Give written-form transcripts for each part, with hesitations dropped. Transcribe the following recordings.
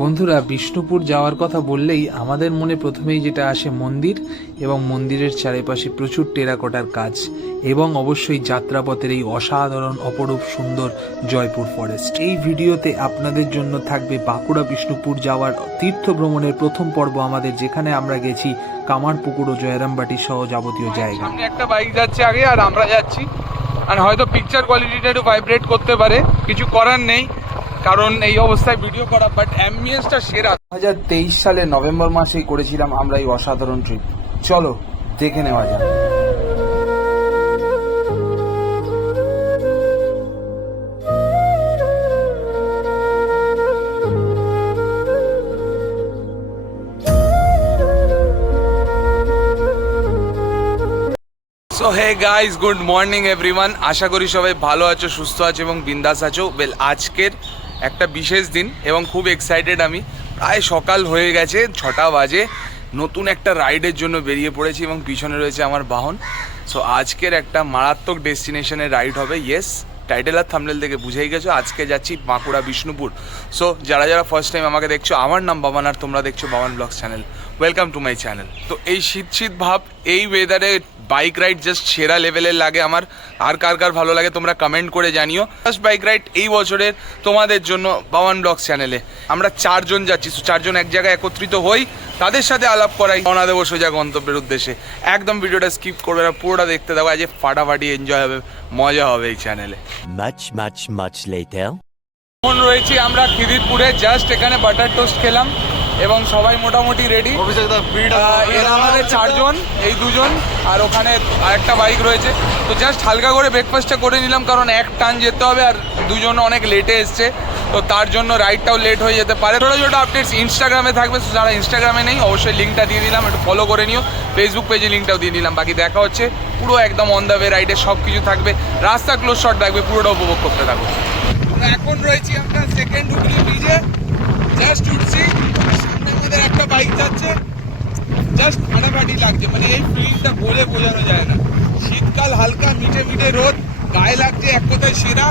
বন্ধুরা, বিষ্ণুপুর যাওয়ার কথা বললেই আমাদের মনে প্রথমেই যেটা আসে মন্দির, এবং মন্দিরের চারিপাশে প্রচুর টেরাকোটার কাজ, এবং অবশ্যই যাত্রাপথের এই অসাধারণ অপরূপ সুন্দর জয়পুর ফরেস্ট। এই ভিডিওতে আপনাদের জন্য থাকবে বাঁকুড়া বিষ্ণুপুর যাওয়ার তীর্থ ভ্রমণের প্রথম পর্ব আমাদের, যেখানে আমরা গেছি কামারপুকুর ও জয়রামবাটি সহ যাবতীয় জায়গা। সামনে একটা বাইক যাচ্ছে আগে আর আমরা যাচ্ছি, আর হয়তো পিকচার কোয়ালিটিটা একটু ভাইব্রেট করতে পারে, কিছু করার নেই কারণ এই অবস্থায় ভিডিও করা, বাট অ্যাম্বিয়েন্সটা সেরা। 2023 সালে নভেম্বর মাসেই করেছিলাম আমরা এই অসাধারণ ট্রিপ। চলো দেখে নেওয়া যাক। So hey guys, good morning everyone. আশা করি সবাই ভালো আছো, সুস্থ আছো এবং বিন্দাস আছো। ওয়েল, আজকের একটা বিশেষ দিন এবং খুব এক্সাইটেড আমি। প্রায় সকাল হয়ে গেছে, 6টা বাজে। নতুন একটা রাইডের জন্য বেরিয়ে পড়েছি এবং পিছনে রয়েছে আমার বাহন। সো আজকের একটা মারাত্মক ডেস্টিনেশনের রাইড হবে। ইয়েস, টাইটেল আর থাম্বনেল থেকে বুঝেই গেছো, আজকে যাচ্ছি বাঁকুড়া বিষ্ণুপুর। সো যারা যারা ফার্স্ট টাইম আমাকে দেখছো, আমার নাম বাবান আর তোমরা দেখছো Baban vlogs channel, welcome to my channel. তো এই শীত ভাব, এই ওয়েদারে বাইক রাইড জাস্ট সেরা লেভেলের লাগে আমার। আর কার কার ভালো লাগে তোমরা কমেন্ট করে জানিও। ফার্স্ট বাইক রাইড এই বছরের তোমাদের জন্য বাবান ব্লগস চ্যানেলে। আমরা 4 জন যাচ্ছি, 4 জন এক জায়গায় একত্রিত হই, তাদের সাথে আলাপ করাই, রওনা দেবো সোজা গন্তব্যের উদ্দেশ্যে। একদম ভিডিওটা স্কিপ করবে না, পুরোটা দেখতে দেবো। আজ ফাটাফাটি এনজয় হবে, মজা হবে এই চ্যানেলে। much later. এখন রয়েছি আমরা খিদিরপুরে, জাস্ট এখানে বাটার টোস্ট খেলাম এবং সবাই মোটামুটি রেডি। এরা আমাদের 4 জন, এই 2 জন আর ওখানে আরেকটা বাইক রয়েছে। তো জাস্ট হালকা করে ব্রেকফাস্টটা করে নিলাম, কারণ এক টান যেতে হবে আর 2 জন অনেক লেটে এসছে, তো তার জন্য রাইডটাও লেট হয়ে যেতে পারে। ছোটো ছোটো আপডেটস ইনস্টাগ্রামে থাকবে, যারা ইনস্টাগ্রামে নেই অবশ্যই লিঙ্কটা দিয়ে দিলাম, একটু ফলো করে নিও। ফেসবুক পেজে লিঙ্কটাও দিয়ে দিলাম। বাকি দেখা হচ্ছে পুরো একদম অন দ্য ওয়ে রাইডে, সব কিছু থাকবে, রাস্তা ক্লোজ শট থাকবে, পুরোটা উপভোগ করতে থাকবো। এখন রয়েছি আমরা সেকেন্ড হুগলি ব্রিজে, জাস্ট উঠছি, সামনে আমাদের একটা বাইক যাচ্ছে, জাস্ট ফাটাফাটি লাগছে। মানে এই ফিলিংটা বলে বোঝানো যায় না। শীতকাল, হালকা মিঠে মিঠে রোদ, গায়ে লাগছে এক কথায় সেরা।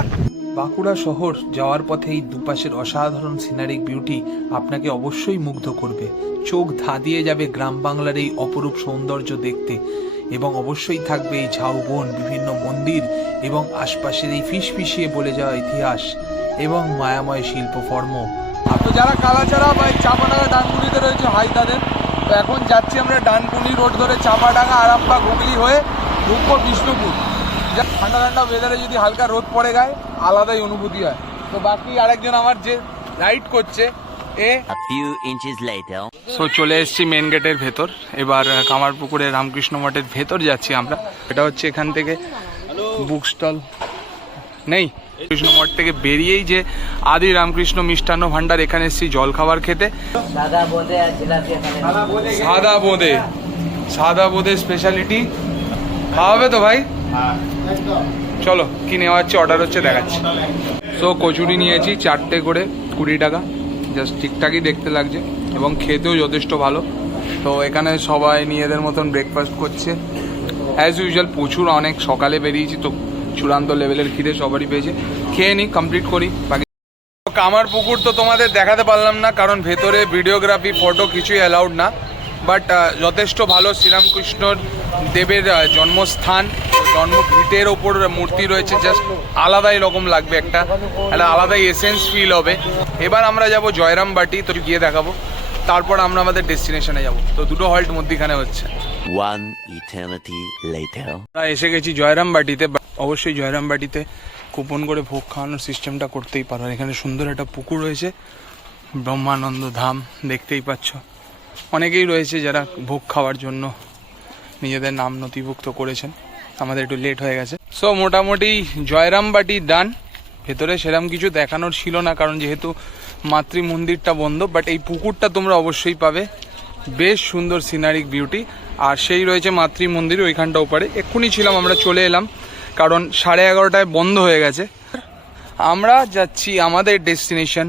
বাঁকুড়া শহর যাওয়ার পথে এই দুপাশের অসাধারণ সিনারিক বিউটি আপনাকে অবশ্যই মুগ্ধ করবে। চোখ ধাঁধিয়ে যাবে গ্রাম বাংলার এই অপরূপ সৌন্দর্য দেখতে, এবং অবশ্যই থাকবে এই ঝাউবন, বিভিন্ন মন্দির এবং আশপাশের এই ফিসফিসিয়ে বলে যাওয়া ইতিহাস এবং মায়াময় শিল্পকর্ম। তো যারা কালাচাড়া বা চাপাডাঙ্গা ডানকুনিতে রয়েছে, হাই তাদের। তো এখন যাচ্ছি আমরা ডানকুনি রোড ধরে চাপাডাঙ্গা আরামবাগ হুগলি হয়ে ঢুকবো বিষ্ণুপুর। ঠান্ডা ঠান্ডা ওয়েদারে যদি হালকা রোদ পড়ে গায়ে, আলাদাই অনুভূতি হয়। তো বাকি আরেকজন আমার যে রাইড করছে A few inches later. So চলে এসেছি মেন গেটের ভেতর। এবার কামারপুকুরের রামকৃষ্ণ মঠের ভেতর যাচ্ছি আমরা। এটা হচ্ছে এখান থেকে বুক স্টল নেই, কৃষ্ণ মঠ থেকে বেরিয়েই যে আদি রামকৃষ্ণ মিষ্টান্ন ভান্ডার, এখানে এসেছি জল খাবার খেতে। সাদা বোঁদে স্পেশালিটি খাওয়াবে তো ভাই? চলো কি নেওয়া হচ্ছে, অর্ডার হচ্ছে, দেখাচ্ছি। সো কচুরি নিয়েছি 4টে করে, 20 টাকা, জাস্ট ঠিকঠাকই দেখতে লাগছে এবং খেতেও যথেষ্ট ভালো। তো এখানে সবাই নিজেদের মতন ব্রেকফাস্ট করছে অ্যাজ ইউজুয়াল। প্রচুর অনেক সকালে বেরিয়েছি, তো চূড়ান্ত লেভেলের খিদে সবারই পেয়েছে। খেয়ে নিই, কমপ্লিট করি। বাকি কামারপুকুর তো তোমাদের দেখাতে পারলাম না, কারণ ভেতরে ভিডিওগ্রাফি ফটো কিছুই অ্যালাউড না, বাট যথেষ্ট ভালো। শ্রীরামকৃষ্ণর দেবের জন্মস্থান, জন্মভিটের ওপর মূর্তি রয়েছে, জাস্ট আলাদাই রকম লাগবে, একটা আলাদাই এসেন্স ফিল হবে। এবার আমরা যাব জয়রামবাটি, তো গিয়ে দেখাবো, তারপর আমরা আমাদের ডেস্টিনেশনে যাব। তো 2টো হল্ট মধ্যিখানে হচ্ছে। One eternity later. আমরা এসে গেছি জয়রামবাটিতে। অবশ্যই জয়রামবাটিতে কুপন করে ভোগ খাওয়ানোর সিস্টেমটা করতেই পারো। এখানে সুন্দর একটা পুকুর রয়েছে, ব্রহ্মানন্দ ধাম, দেখতেই পাচ্ছ। অনেকেই রয়েছে যারা ভোগ খাওয়ার জন্য নিজেদের নাম নথিভুক্ত করেছেন। আমাদের একটু লেট হয়ে গেছে। সো মোটামুটি জয়রামবাটি ডান। ভেতরে সেরকম কিছু দেখানোর ছিল না, কারণ যেহেতু মাতৃ মন্দিরটা বন্ধ, বাট এই পুকুরটা তোমরা অবশ্যই পাবে, বেশ সুন্দর সিনারিক বিউটি। আর সেই রয়েছে মাতৃ মন্দির ওইখানটা ওপারে। এক্ষুনি ছিলাম, আমরা চলে এলাম কারণ 11:30টায় বন্ধ হয়ে গেছে। আমরা যাচ্ছি আমাদের ডেস্টিনেশন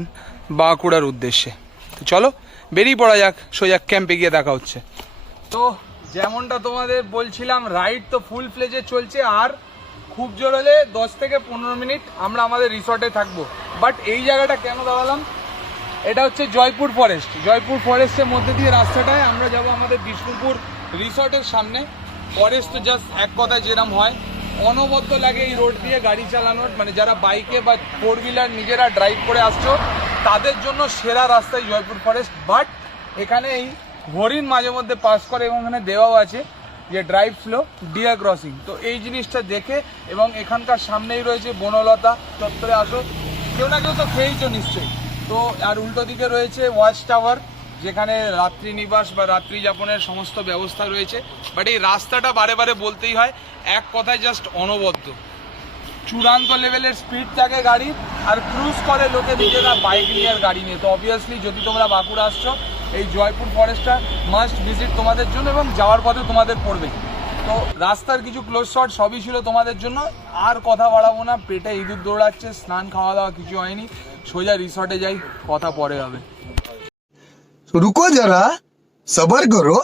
বাঁকুড়ার উদ্দেশ্যে। তো চলো বেরিয়ে পড়া যাক, সোজা ক্যাম্পে গিয়ে দেখা হচ্ছে। তো যেমনটা তোমাদের বলছিলাম, রাইড তো ফুল ফ্লেজে চলছে, আর খুব জোর হলে 10 থেকে 15 মিনিট আমরা আমাদের রিসর্টে থাকবো। বাট এই জায়গাটা কেন দাঁড়ালাম, এটা হচ্ছে জয়পুর ফরেস্ট। জয়পুর ফরেস্টের মধ্যে দিয়ে রাস্তাটায় আমরা যাব আমাদের বিষ্ণুপুর রিসর্টের সামনে। ফরেস্ট তো জাস্ট এক কথায় যেরকম হয়, অনবদ্য লাগে এই রোড দিয়ে গাড়ি চালানোর, মানে যারা বাইকে বা 4 হুইলার নিজেরা ড্রাইভ করে আসছো তাদের জন্য সেরা রাস্তায় জয়পুর ফরেস্ট। বাট এখানে এই হরিণ মাঝে মধ্যে পাস করে এবং এখানে দেওয়াও আছে যে ড্রাইভ স্লো ডিয়ার ক্রসিং। তো এই জিনিসটা দেখে এবং এখানকার সামনেই রয়েছে বনলতা চত্বরে আসো, কেউ না কেউ তো খেয়েছো নিশ্চয়ই। তো আর উল্টো দিকে রয়েছে ওয়াচ টাওয়ার, যেখানে রাত্রি নিবাস বা রাত্রি যাপনের সমস্ত ব্যবস্থা রয়েছে। বাট এই রাস্তাটা বারে বারে বলতেই হয়, এক কথায় জাস্ট অনবদ্য, চূড়ান্ত লেভেলের স্পিড থাকে গাড়ির, আর ক্রুজ করে লোকে নিজেরা বাইক নিয়ে আর গাড়ি নিয়ে। তো অবভিয়াসলি যদি তোমরা বাঁকুড়া আসছো, এই জয়পুর ফরেস্টটা মাস্ট ভিজিট তোমাদের জন্য, এবং যাওয়ার পথে তোমাদের পড়বে। তো রাস্তার কিছু ক্লোজ শট সবই ছিল তোমাদের জন্য, আর কথা বাড়াবো না, পেটে ইঁদুর দৌড়াচ্ছে, স্নান খাওয়া দাওয়া কিছু হয়নি, সোজা রিসর্টে যাই, কথা পরে হবে। रुको जरा सबर करो।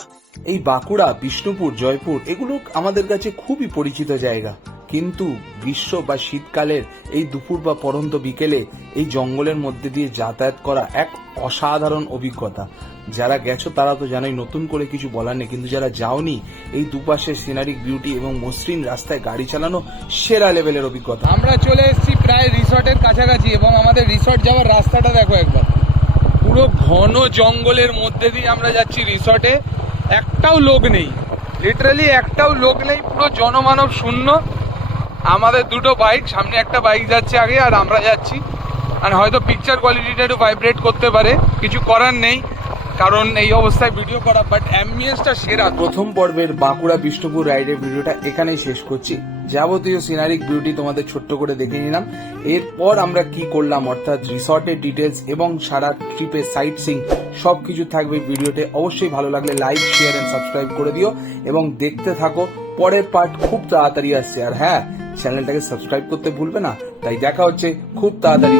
এই বাঁকুড়া, বিষ্ণুপুর, জয়পুর এগুলো আমাদের কাছে খুবই পরিচিত জায়গা, কিন্তু গ্রীষ্ম বা শীতকালের এই দুপুর বা পরন্ত বিকেলে এই জঙ্গলের মধ্যে দিয়ে যাতায়াত করা এক অসাধারণ অভিজ্ঞতা। যারা গেছো তারা তো জানোই, নতুন করে কিছু বলার নেই, কিন্তু যারা যাওনি, এই দুপাশে সিনারিক বিউটি এবং মসৃণ রাস্তায় গাড়ি চালানো সেরা লেভেলের অভিজ্ঞতা। আমরা চলে এসেছি প্রায় রিসর্টের কাছাকাছি, এবং আমাদের রিসর্ট যাওয়ার রাস্তাটা দেখো একবার, পুরো ঘন জঙ্গলের মধ্যে দিয়ে আমরা যাচ্ছি রিসর্টে। একটাও লোক নেই, লিটারালি একটাও লোক নেই, পুরো জনমানব শূন্য। আমাদের দুটো বাইক, সামনে একটা বাইক যাচ্ছে আগে, আর আমরা যাচ্ছি। আর হয়তো পিকচার কোয়ালিটিটা একটু ভাইব্রেট করতে পারে, কিছু করার নেই, কারণ এই অবস্থায় ভিডিও করা, বাট অ্যাম্বিয়েন্সটা সেরা। প্রথম পর্বের বাঁকুড়া বিষ্ণুপুর রাইডের ভিডিওটা এখানেই শেষ করছি। যাবতীয় সিনারিক বিউটি তোমাদের ছোট্ট করে দেখে নিলাম। এরপর আমরা কি করলাম, অর্থাৎ রিসর্টের ডিটেলস এবং সারা ট্রিপের সাইট সিং সবকিছু থাকবে ভিডিওতে। অবশ্যই ভালো লাগলে লাইক, শেয়ার এন্ড সাবস্ক্রাইব করে দিও এবং দেখতে থাকো। পরের পার্ট খুব তাড়াতাড়ি আসছে, আর হ্যাঁ, চ্যানেলটাকে সাবস্ক্রাইব করতে ভুলবে না। তাই দেখা হচ্ছে খুব তাড়াতাড়ি।